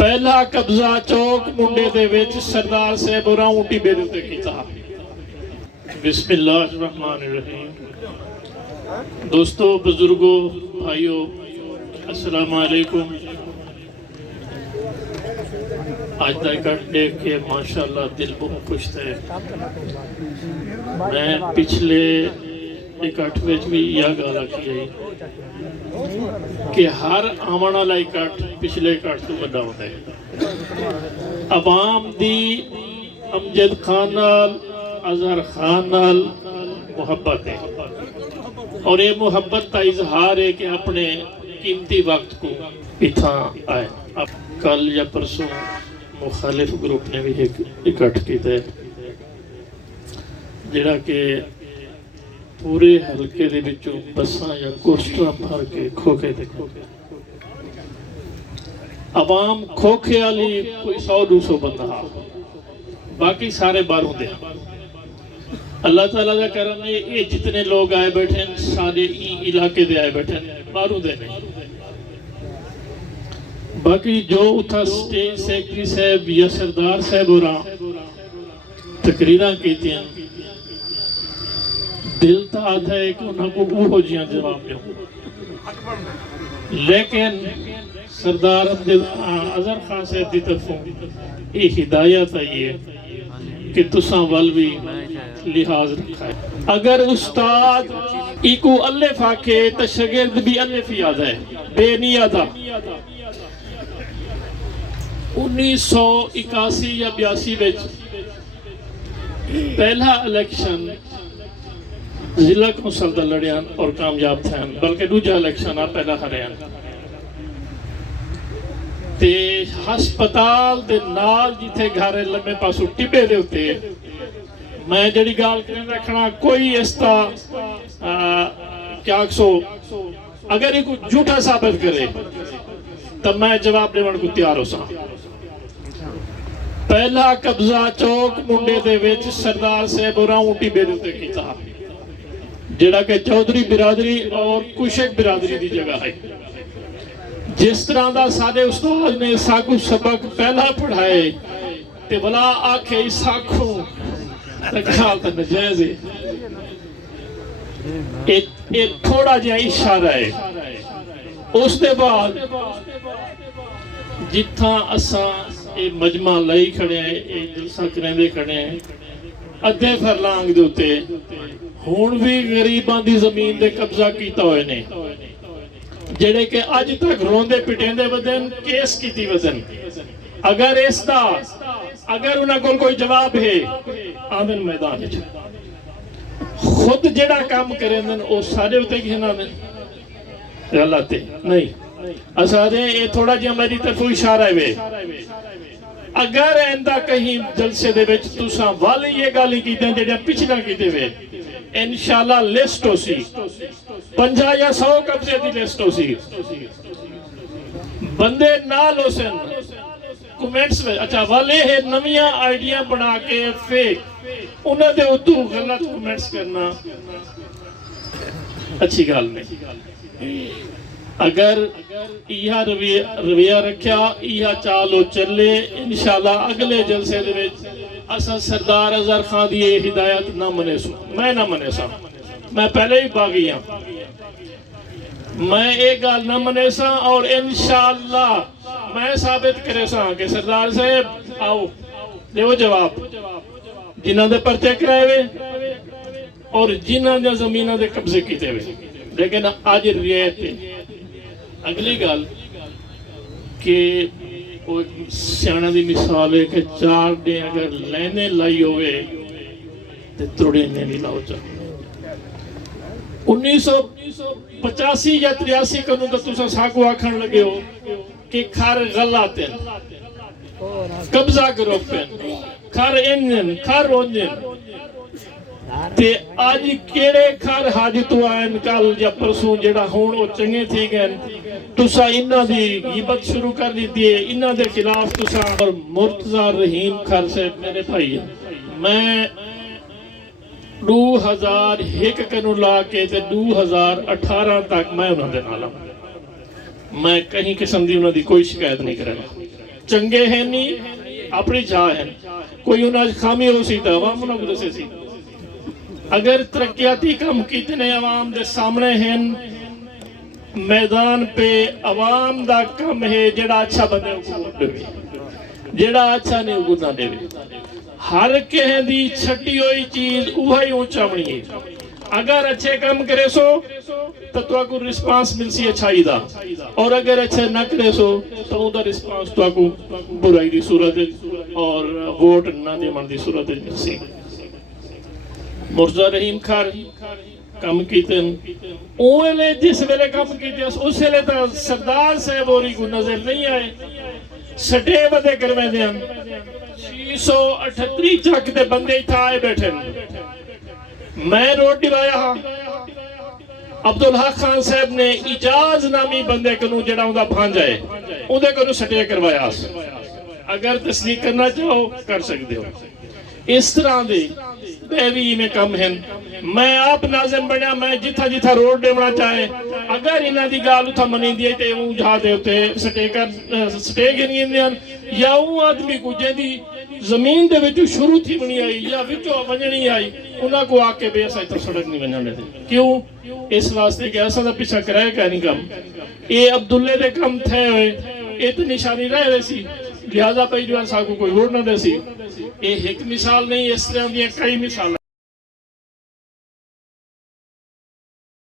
पहला कब्जा चौक मुंडे दे विच सरदार साहब होरां ऊटी बेरे ते कीता। बिस्मिल्लाहिर्रहमानिर्रहीम। दोस्तों, बुजुर्गों, भाइयों, अस्सलाम वालेकुम। आज का इकट्ठ देख के माशाल्लाह दिल बहुत खुश है। मैं पिछले इकट्ठ में भी यह गल आखी है कि हर आवन वाला इकट्ठ पिछले इकट्ठ तो बड़ा होता है। अवाम दी अमजद खान नाल, अजहर खान नाल मुहब्बत है और ये मुहब्बत का इजहार है कि अपने कीमती वक्त को इतना आए। अब कल या परसों मुखालिफ ग्रुप ने भी एक इकट्ठ किया जिहड़ा कि पूरे हल्के दे विचों बसां या कोस्टां भर के खोखे दे अवाम खोखे वाली कोई 100-200 बंदा, बाकी सारे बाहरों दे। अल्लाह ताला का करम है, ये जितने लोग आए बैठे हैं सारे इलाके दे आए बैठे हैं, बाहरों दे नहीं। बाकी जो उथा स्टेज सेक्रेटरी साहब या सरदार साहब होरा तकरीरां कीतियां, दिल तो आता है कि उन्होंने वो जिया जवाब दो, लेकिन सरदार अजहर खान साहब की तरफों ये हिदायत आई है कि तुसा वल भी लिहाज रखा है। अगर उस्ताद इको अल्लेफ आखे तो शागिर्द भी अल्लेफ ही आता है, बेनियत। 1981 या 82 में पहला इलेक्शन जिला कौंसल का लड़िया और कामयाब थे, बल्कि दूजा इलेक्शन आ पहला हरिया ते हस्पताल दे नाल जिथे घर लम्बे पासों टिब्बे दे उत्ते मैं जड़ी गाल कर रखना कोई इसका क्या सो अगर ये कोई झूठा साबित करे तो मैं जवाब देने को तैयार हो सा। पहला कब्जा चौक मुंडे दे विच सरदार साहब होरां ऊटी बेरे ते कीता, जिहड़ा कि चौधरी बिरादरी और कुशक बिरादरी की जगह है। जिस तरह का साडे उस्ताद ने साकू सबक पहला पढ़ाए ते भला आखे साखू तो नजायज है। ये थोड़ा जिहा इशारा है। उसके बाद जिथा असा ये मजमा लाई खड़े हैं, ये जलसा करेंदे खड़े हैं, अद्धे फरलांग दे उत्ते हुण भी गरीबां दी जमीन दे कब्जा कीता होए ने, जेड़े कि अज तक रोंदे पिटेंदे वदन, केस कीती वदन। अगर इसका अगर उन्हां कोल कोई जवाब है आंदन मैदान विच खुद जेड़ा काम करेंदन ओ सारे उत्ते कहना ने गलत है नहीं। असादे ये थोड़ा जिहा मेरी तरफों इशारा है। अगर इंदा कहीं जलसे दे विच तुसां वाल ये गल कीते जेड़ा पिछला कीते वे इंशाल्लाह लिस्ट हो सी 50 या 100 कब्जे की लिस्ट हो सी बंदे नाल हो सन कमेंट्स में। अच्छा वाले है नवियां आइडिया बना के फेक उन्हां दे उतों गलत कमेंट्स करना अच्छी गल नहीं। अगर यह रवैया रखा, यह चालो चले, इंशाल्लाह अगले जलसे दे विच असा सरदार अजहर खान की ये हिदायत ना मने सू, मैं ना मने सा, मैं पहले ही बागी हाँ, मैं ये गल ना मने सा और इंशाल्लाह मैं साबित करे सा कि सरदार साहब आओ देवो जवाब जिन्हां दे परचे कराए वे और जिन्हां दे जमीनां दे कब्जे कीते वे। लेकिन आज रियायत अगली गल कि सियाणा दी मिसाल है कि 4 डे अगर लैने लाई होवे ते तोड़े ने नहीं लाओ जा। 1985 या 83 कदों तो तुसा साकू आखण लगे हो कि खर गलाते कब्जा करो पेन खर इंजन खर ओंजन ते आज केड़े खर हाजत आन कल या परसों जेड़ा हुण ओ चंगे थी गए तुसा इन्हां दी गिबत शुरू कर दी है, इन्हां दे खिलाफ तुसा। और मुर्तजा रहीम खर साहब मेरे भाई मैं 2001 कनू ला के 2018 तक मैं उन्हां दे नाल मैं कहीं किस्म की उन्हां दी कोई शिकायत नहीं करेगा। चंगे हैं नहीं अपनी जा है कोई उन्हें खामी हो सी तो अवाम उन्हें दसे सी अगर तरक्याती काम कितने अवाम के सामने हैं मैदान पे अवाम दा कम है जेड़ा अच्छा बंदे को देवे जेड़ा अच्छा ने को ना देवे हर कह दी छटी हुई चीज वही ऊंचा बनी है अगर अच्छे काम करे सो तो तुआको रिस्पांस मिल सी अच्छाई दा और अगर अच्छे न करे सो तो उधर रिस्पांस तुआको बुराई दी सूरत और वोट ना देवन दी सूरत मिल सी मुर्जा रहीम खान कम कीते ओले जिस वेले कम कीते उस वेले तो सरदार साहब होरी को नजर नहीं आए सटे बदे करवे दे 638 चक दे बंदे इथा आए बैठे मैं रोड दिवाया हाँ अब्दुल हक खान साहब ने इजाज नामी बंदे को जेड़ा उनका भांजा है उनके को सटे करवाया अगर तस्दीक करना चाहो कर सकते हो इस तरह दे भी में कम है मैं आप नाज़िम बनया मैं जिथा जिथा रोड देवना चाहे अगर इन्हां दी गाल उथा मनी दी ते ऊ जा दे उते स्टे गिनी या ऊ आदमी को जेदी जमीन दे विच शुरू थी बनी आई या विचों वजणी आई उन्हां को आके बे असा तो सड़क नहीं वजण दे क्यों इस वास्ते कि असा दा पीछा कराए का नहीं कम ए अब्दुल्ले दे कम थे होए ए तो निशानी रह सी लिहाजा पई जो सा को कोई वोट ना दे सी ये एक मिसाल नहीं इस तरह दी कई मिसाल